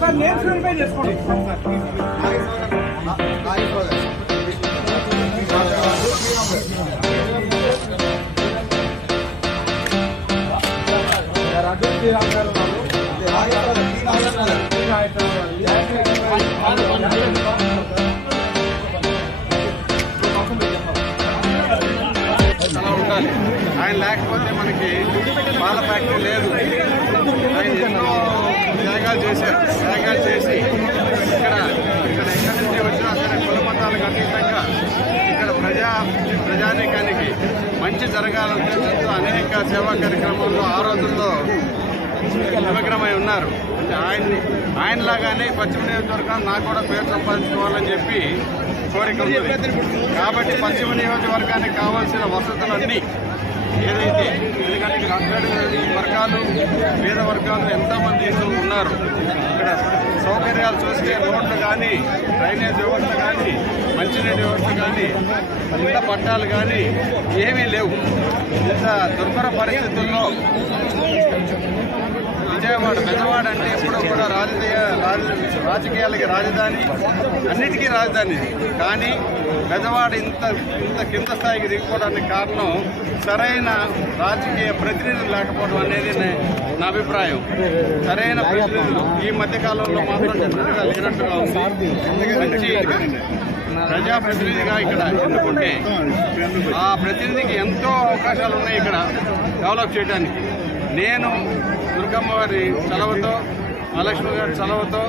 Verify చేసుకోండి. అలా ఉండాలి ఆయన లేకపోతే మనకి పాల ఫ్యాక్టరీ లేదు. త్యాగాలు చేశారు. త్యాగాలు చేసి ఇక్కడ ఇక్కడ ఎక్కడి నుంచి వచ్చినా అక్కడ కుల మతాలకు అతీతంగా ఇక్కడ ప్రజా ప్రజానీకానికి మంచి జరగాలనే ఉద్దేశంతో అనేక సేవా కార్యక్రమాల్లో ఆ రోజుల్లో నిమగ్నమై ఉన్నారు. అంటే ఆయన్ని ఆయనలాగానే పశ్చిమ నియోజకవర్గం నాకు కూడా పేరు సంపాదించుకోవాలని చెప్పి కోరిక ఉంది. కాబట్టి పశ్చిమ నియోజకవర్గానికి కావాల్సిన వసతులన్నీ ఏదైతే ఎందుకంటే ఇక్కడ అంబేద్కర్ వర్గాలు పేద వర్గాలు ఎంతమంది ఉన్నారు? ఇక్కడ సౌకర్యాలు చూస్తే రోడ్లు కానీ డ్రైనేజ్ వ్యవస్థ కానీ మంచినీటి వ్యవస్థ కానీ ఇళ్ళ పట్టాలు కానీ ఏమీ లేవు. ఇంత దుర్భర పరిస్థితుల్లో విజయవాడ పెద్దవాడ అంటే ఎప్పుడూ కూడా రాజకీయ రాజకీయాలకి రాజధాని అన్నిటికీ రాజధాని. కానీ పెద్దవాడు ఇంత ఇంత కింద స్థాయికి దిగిపోవడానికి కారణం సరైన రాజకీయ ప్రతినిధులు లేకపోవడం అనేది నా అభిప్రాయం. సరైన ప్రతినిధులు ఈ మధ్యకాలంలో మాత్రం డెఫినెట్గా లేనట్టుగా ఉంది. మంచి ప్రజాప్రతినిధిగా ఇక్కడ ఎన్నుకుంటే ఆ ప్రతినిధికి ఎంతో అవకాశాలు ఉన్నాయి ఇక్కడ డెవలప్ చేయడానికి. నేను దుర్గమ్మ వారి సెలవుతో మహాలక్ష్మి గారి చలవతో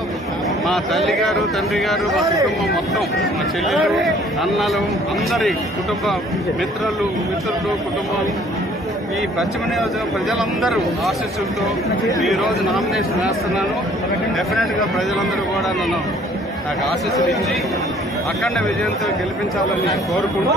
మా తల్లి గారు తండ్రి గారు మా కుటుంబం మొత్తం మా చెల్లెలు అన్నలు అందరి కుటుంబ మిత్రులు మిత్రులు కుటుంబం ఈ పశ్చిమ నియోజకవర్గం ప్రజలందరూ ఆశీస్సులతో ఈరోజు నామినేషన్ వేస్తున్నాను. డెఫినెట్గా ప్రజలందరూ కూడా నన్ను నాకు ఆశీస్సులు ఇచ్చి అఖండ విజయంతో గెలిపించాలని కోరుకుంటూ